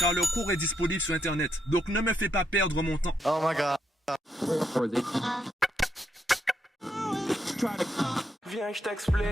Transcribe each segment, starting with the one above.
car le cours est disponible sur Internet. Donc ne me fais pas perdre mon temps. Oh my god. Viens, je t'explique.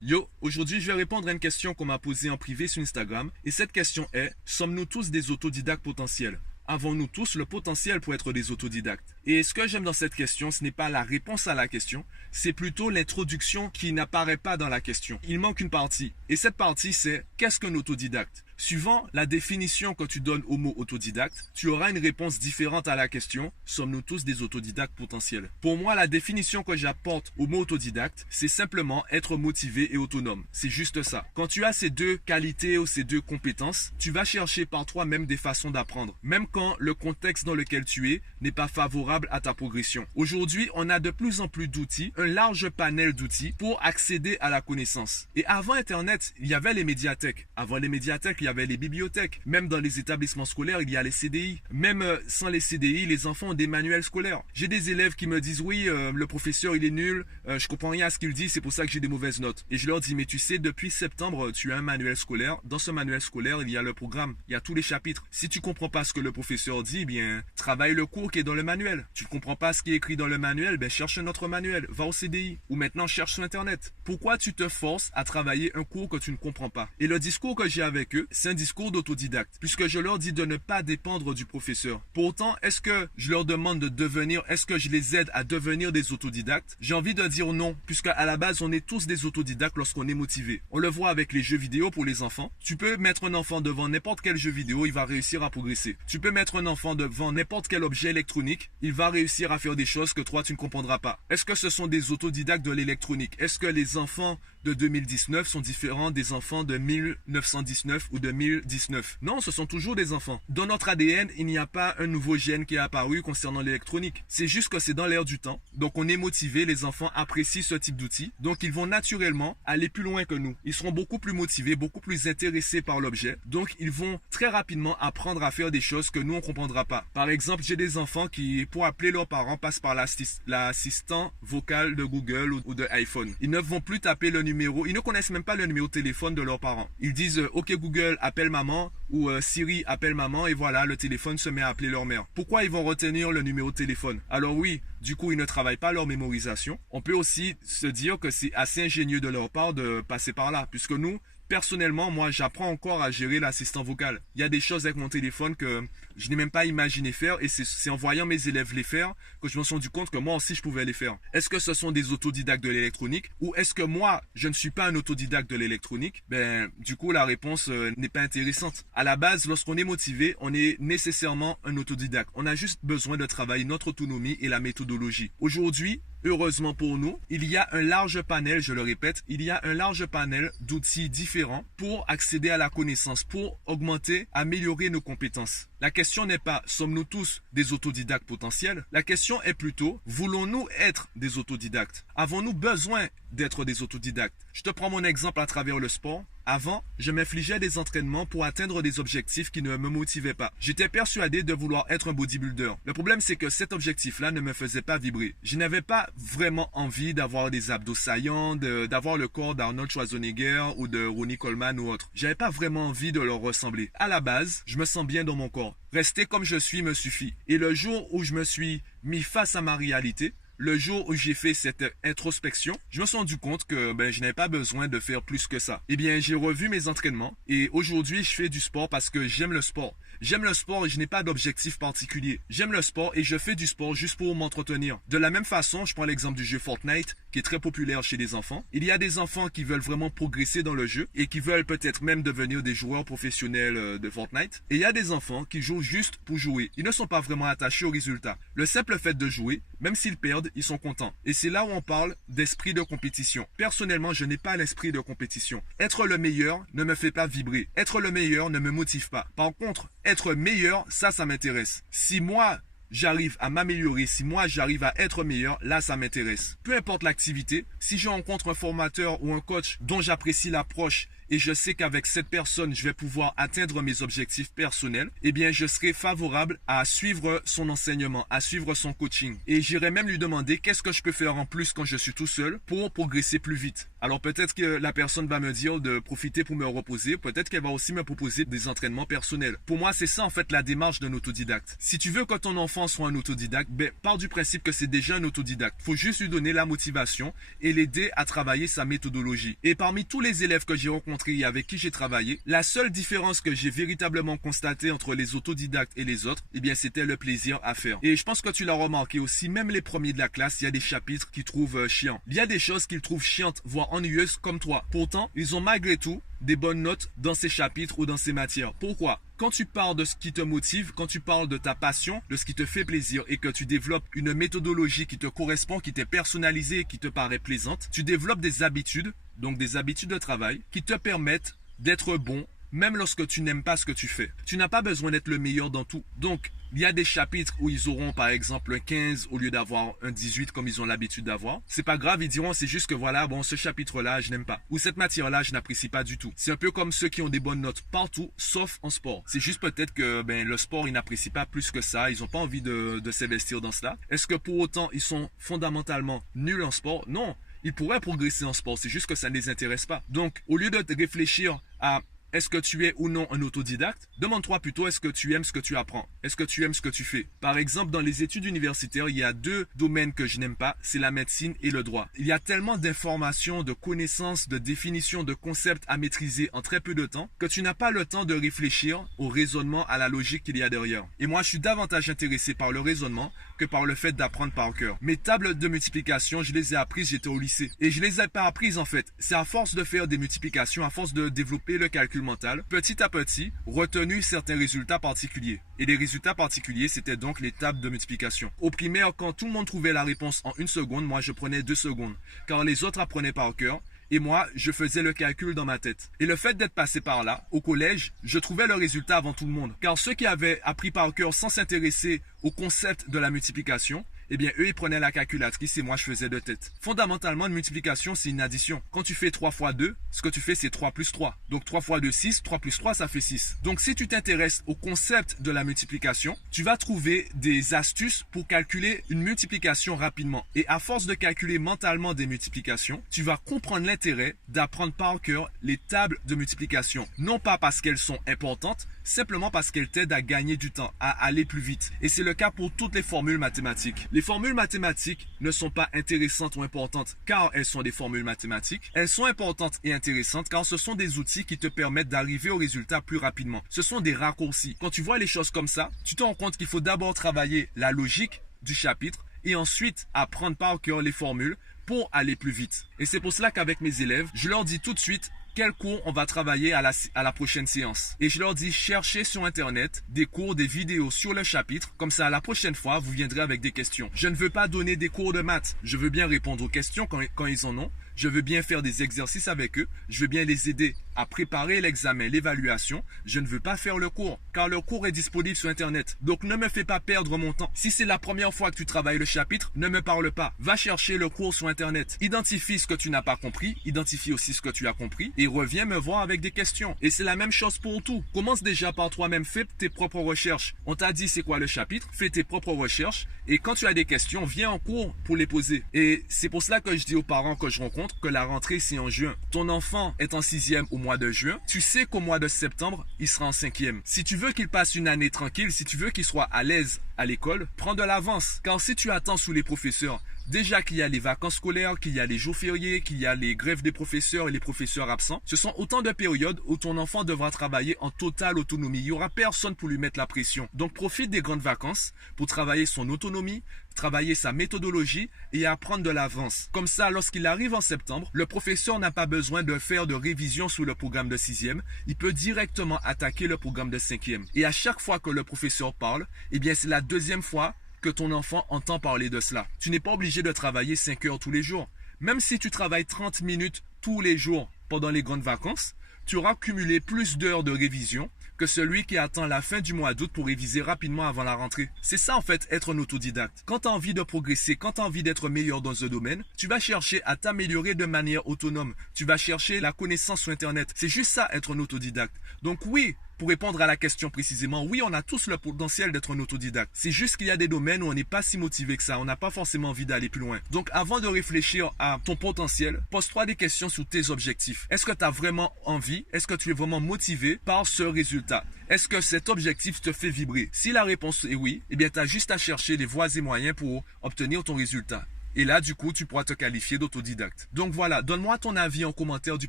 Yo, aujourd'hui je vais répondre à une question qu'on m'a posée en privé sur Instagram. Et cette question est, sommes-nous tous des autodidactes potentiels? Avons-nous tous le potentiel pour être des autodidactes? Et ce que j'aime dans cette question, ce n'est pas la réponse à la question, c'est plutôt l'introduction qui n'apparaît pas dans la question. Il manque une partie. Et cette partie, c'est qu'est-ce qu'un autodidacte? Suivant la définition que tu donnes au mot autodidacte, tu auras une réponse différente à la question « Sommes-nous tous des autodidactes potentiels ?» Pour moi, la définition que j'apporte au mot autodidacte, c'est simplement être motivé et autonome. C'est juste ça. Quand tu as ces deux qualités ou ces deux compétences, tu vas chercher par toi-même des façons d'apprendre, même quand le contexte dans lequel tu es n'est pas favorable à ta progression. Aujourd'hui, on a de plus en plus d'outils, un large panel d'outils pour accéder à la connaissance. Et avant Internet, il y avait les médiathèques. Avant les médiathèques, il y avait les bibliothèques. Même dans les établissements scolaires, il y a les CDI. Même sans les CDI, les enfants ont des manuels scolaires. J'ai des élèves qui me disent oui, le professeur il est nul, je comprends rien à ce qu'il dit, c'est pour ça que j'ai des mauvaises notes. Et je leur dis mais tu sais, depuis septembre, tu as un manuel scolaire. Dans ce manuel scolaire, il y a le programme, il y a tous les chapitres. Si tu comprends pas ce que le professeur dit, eh bien travaille le cours qui est dans le manuel. Tu ne comprends pas ce qui est écrit dans le manuel, ben cherche un autre manuel, va au CDI ou maintenant cherche sur Internet. Pourquoi tu te forces à travailler un cours que tu ne comprends pas? Et le discours que j'ai avec eux, c'est un discours d'autodidacte, puisque je leur dis de ne pas dépendre du professeur. Pourtant, est-ce que je leur demande de devenir, est-ce que je les aide à devenir des autodidactes? J'ai envie de dire non, puisque à la base, on est tous des autodidactes lorsqu'on est motivé. On le voit avec les jeux vidéo pour les enfants. Tu peux mettre un enfant devant n'importe quel jeu vidéo, il va réussir à progresser. Tu peux mettre un enfant devant n'importe quel objet électronique, il va réussir à faire des choses que toi, tu ne comprendras pas. Est-ce que ce sont des autodidactes de l'électronique? Est-ce que les enfants de 2019 sont différents des enfants de 1919 ou de 2019? Non, ce sont toujours des enfants. Dans notre ADN, il n'y a pas un nouveau gène qui est apparu concernant l'électronique. C'est juste que c'est dans l'air du temps. Donc on est motivé, les enfants apprécient ce type d'outils. Donc ils vont naturellement aller plus loin que nous. Ils seront beaucoup plus motivés, beaucoup plus intéressés par l'objet. Donc ils vont très rapidement apprendre à faire des choses que nous on ne comprendra pas. Par exemple, j'ai des enfants qui, pour appeler leurs parents, passent par l'assistant vocal de Google ou de iPhone. Ils ne vont plus taper le numéro. Ils ne connaissent même pas le numéro de téléphone de leurs parents. Ils disent OK Google, appelle maman, ou Siri appelle maman, et voilà, le téléphone se met à appeler leur mère. Pourquoi ils vont retenir le numéro de téléphone? Alors oui, du coup, ils ne travaillent pas leur mémorisation. On peut aussi se dire que c'est assez ingénieux de leur part de passer par là, puisque nous, personnellement, moi, j'apprends encore à gérer l'assistant vocal. Il y a des choses avec mon téléphone que je n'ai même pas imaginé faire, et c'est en voyant mes élèves les faire que je me suis rendu compte que moi aussi je pouvais les faire. Est-ce que ce sont des autodidactes de l'électronique, ou est-ce que moi je ne suis pas un autodidacte de l'électronique? Ben du coup la réponse n'est pas intéressante. À la base, lorsqu'on est motivé, on est nécessairement un autodidacte. On a juste besoin de travailler notre autonomie et la méthodologie. Aujourd'hui, heureusement pour nous, il y a un large panel, je le répète, il y a un large panel d'outils différents pour accéder à la connaissance, pour augmenter, améliorer nos compétences. La question n'est pas sommes-nous tous des autodidactes potentiels? La question est plutôt voulons-nous être des autodidactes? Avons-nous besoin d'être des autodidactes? Je te prends mon exemple à travers le sport. Avant, je m'infligeais des entraînements pour atteindre des objectifs qui ne me motivaient pas. J'étais persuadé de vouloir être un bodybuilder. Le problème, c'est que cet objectif-là ne me faisait pas vibrer. Je n'avais pas vraiment envie d'avoir des abdos saillants, d'avoir le corps d'Arnold Schwarzenegger ou de Ronnie Coleman ou autre. J'avais pas vraiment envie de leur ressembler. À la base, je me sens bien dans mon corps. Rester comme je suis me suffit. Et le jour où je me suis mis face à ma réalité, le jour où j'ai fait cette introspection, je me suis rendu compte que je n'avais pas besoin de faire plus que ça. Eh bien, j'ai revu mes entraînements et aujourd'hui, je fais du sport parce que j'aime le sport. J'aime le sport et je n'ai pas d'objectif particulier. J'aime le sport et je fais du sport juste pour m'entretenir. De la même façon, je prends l'exemple du jeu Fortnite qui est très populaire chez les enfants. Il y a des enfants qui veulent vraiment progresser dans le jeu et qui veulent peut-être même devenir des joueurs professionnels de Fortnite. Et il y a des enfants qui jouent juste pour jouer. Ils ne sont pas vraiment attachés au résultat. Le simple fait de jouer, même s'ils perdent, ils sont contents. Et c'est là où on parle d'esprit de compétition. Personnellement, je n'ai pas l'esprit de compétition. Être le meilleur ne me fait pas vibrer. Être le meilleur ne me motive pas. Par contre, être meilleur, ça m'intéresse. Si moi, j'arrive à m'améliorer, si moi j'arrive à être meilleur, là ça m'intéresse. Peu importe l'activité, si je rencontre un formateur ou un coach dont j'apprécie l'approche et je sais qu'avec cette personne, je vais pouvoir atteindre mes objectifs personnels, eh bien, je serai favorable à suivre son enseignement, à suivre son coaching. Et j'irai même lui demander qu'est-ce que je peux faire en plus quand je suis tout seul pour progresser plus vite. Alors peut-être que la personne va me dire de profiter pour me reposer, peut-être qu'elle va aussi me proposer des entraînements personnels. Pour moi, c'est ça en fait la démarche d'un autodidacte. Si tu veux que ton enfant soit un autodidacte, pars du principe que c'est déjà un autodidacte. Faut juste lui donner la motivation et l'aider à travailler sa méthodologie. Et parmi tous les élèves que j'ai rencontrés et avec qui j'ai travaillé, la seule différence que j'ai véritablement constatée entre les autodidactes et les autres, eh bien c'était le plaisir à faire. Et je pense que tu l'as remarqué aussi, même les premiers de la classe, il y a des chapitres qu'ils trouvent chiants. Il y a des choses qu'ils trouvent chiantes, voire ennuyeuses comme toi. Pourtant, ils ont malgré tout des bonnes notes dans ces chapitres ou dans ces matières. Pourquoi? Quand tu parles de ce qui te motive, quand tu parles de ta passion, de ce qui te fait plaisir et que tu développes une méthodologie qui te correspond, qui t'est personnalisée et qui te paraît plaisante, tu développes des habitudes, donc des habitudes de travail, qui te permettent d'être bon même lorsque tu n'aimes pas ce que tu fais. Tu n'as pas besoin d'être le meilleur dans tout. Donc, il y a des chapitres où ils auront par exemple un 15 au lieu d'avoir un 18 comme ils ont l'habitude d'avoir. C'est pas grave, ils diront c'est juste que voilà, bon, ce chapitre-là, je n'aime pas. Ou cette matière-là, je n'apprécie pas du tout. C'est un peu comme ceux qui ont des bonnes notes partout, sauf en sport. C'est juste peut-être que le sport, ils n'apprécient pas plus que ça. Ils n'ont pas envie de s'investir dans cela. Est-ce que pour autant, ils sont fondamentalement nuls en sport? Non. Ils pourraient progresser en sport, c'est juste que ça ne les intéresse pas. Donc, au lieu de réfléchir à est-ce que tu es ou non un autodidacte? Demande-toi plutôt est-ce que tu aimes ce que tu apprends? Est-ce que tu aimes ce que tu fais? Par exemple, dans les études universitaires, il y a deux domaines que je n'aime pas, c'est la médecine et le droit. Il y a tellement d'informations, de connaissances, de définitions, de concepts à maîtriser en très peu de temps que tu n'as pas le temps de réfléchir au raisonnement, à la logique qu'il y a derrière. Et moi, je suis davantage intéressé par le raisonnement que par le fait d'apprendre par cœur. Mes tables de multiplication, je les ai apprises, j'étais au lycée. Et je les ai pas apprises en fait. C'est à force de faire des multiplications, à force de développer le calcul mental, petit à petit, retenu certains résultats particuliers. Et les résultats particuliers, c'était donc les tables de multiplication. Au primaire, quand tout le monde trouvait la réponse en 1 seconde, moi je prenais 2 secondes. Car les autres apprenaient par cœur. Et moi, je faisais le calcul dans ma tête. Et le fait d'être passé par là, au collège, je trouvais le résultat avant tout le monde. Car ceux qui avaient appris par cœur sans s'intéresser au concept de la multiplication, eh bien, eux, ils prenaient la calculatrice et moi, je faisais de tête. Fondamentalement, une multiplication, c'est une addition. Quand tu fais 3 fois 2, ce que tu fais, c'est 3 plus 3. Donc, 3 fois 2, 6. 3 plus 3, ça fait 6. Donc, si tu t'intéresses au concept de la multiplication, tu vas trouver des astuces pour calculer une multiplication rapidement. Et à force de calculer mentalement des multiplications, tu vas comprendre l'intérêt d'apprendre par cœur les tables de multiplication. Non pas parce qu'elles sont importantes, simplement parce qu'elles t'aident à gagner du temps, à aller plus vite. Et c'est le cas pour toutes les formules mathématiques. Les formules mathématiques ne sont pas intéressantes ou importantes car elles sont des formules mathématiques. Elles sont importantes et intéressantes car ce sont des outils qui te permettent d'arriver au résultat plus rapidement. Ce sont des raccourcis. Quand tu vois les choses comme ça, tu te rends compte qu'il faut d'abord travailler la logique du chapitre et ensuite apprendre par cœur les formules pour aller plus vite. Et c'est pour cela qu'avec mes élèves, je leur dis tout de suite quel cours on va travailler à la prochaine séance. Et je leur dis, cherchez sur Internet des cours, des vidéos sur le chapitre. Comme ça, la prochaine fois, vous viendrez avec des questions. Je ne veux pas donner des cours de maths. Je veux bien répondre aux questions quand ils en ont. Je veux bien faire des exercices avec eux. Je veux bien les aider à préparer l'examen, l'évaluation. Je ne veux pas faire le cours, car le cours est disponible sur Internet. Donc ne me fais pas perdre mon temps. Si c'est la première fois que tu travailles le chapitre, ne me parle pas. Va chercher le cours sur Internet. Identifie ce que tu n'as pas compris. Identifie aussi ce que tu as compris. Et reviens me voir avec des questions. Et c'est la même chose pour tout. Commence déjà par toi-même. Fais tes propres recherches. On t'a dit c'est quoi le chapitre. Fais tes propres recherches. Et quand tu as des questions, viens en cours pour les poser. Et c'est pour cela que je dis aux parents que je rencontre que la rentrée c'est en juin. Ton enfant est en 6e au mois de juin. Tu sais qu'au mois de septembre, il sera en 5e. Si tu veux qu'il passe une année tranquille, si tu veux qu'il soit à l'aise à l'école, prends de l'avance. Car si tu attends sous les professeurs, déjà qu'il y a les vacances scolaires, qu'il y a les jours fériés, qu'il y a les grèves des professeurs et les professeurs absents, ce sont autant de périodes où ton enfant devra travailler en totale autonomie. Il n'y aura personne pour lui mettre la pression. Donc profite des grandes vacances pour travailler son autonomie, travailler sa méthodologie et apprendre de l'avance. Comme ça, lorsqu'il arrive en septembre, le professeur n'a pas besoin de faire de révision sur le programme de 6e. Il peut directement attaquer le programme de 5e. Et à chaque fois que le professeur parle, eh bien c'est la deuxième fois que ton enfant entend parler de cela. Tu n'es pas obligé de travailler 5 heures tous les jours. Même si tu travailles 30 minutes tous les jours pendant les grandes vacances, tu auras cumulé plus d'heures de révision, que celui qui attend la fin du mois d'août pour réviser rapidement avant la rentrée. C'est ça en fait être un autodidacte. Quand tu as envie de progresser, quand tu as envie d'être meilleur dans un domaine, tu vas chercher à t'améliorer de manière autonome. Tu vas chercher la connaissance sur Internet. C'est juste ça être un autodidacte. Donc oui, pour répondre à la question précisément, oui, on a tous le potentiel d'être un autodidacte. C'est juste qu'il y a des domaines où on n'est pas si motivé que ça. On n'a pas forcément envie d'aller plus loin. Donc avant de réfléchir à ton potentiel, pose-toi des questions sur tes objectifs. Est-ce que tu as vraiment envie? Est-ce que tu es vraiment motivé par ce résultat? Est-ce que cet objectif te fait vibrer? Si la réponse est oui, eh bien tu as juste à chercher les voies et moyens pour obtenir ton résultat. Et là, du coup, tu pourras te qualifier d'autodidacte. Donc voilà, donne-moi ton avis en commentaire du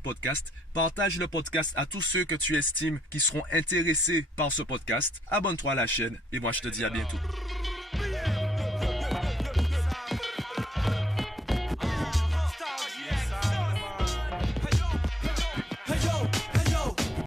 podcast. Partage le podcast à tous ceux que tu estimes qui seront intéressés par ce podcast. Abonne-toi à la chaîne et moi, je te dis à bientôt.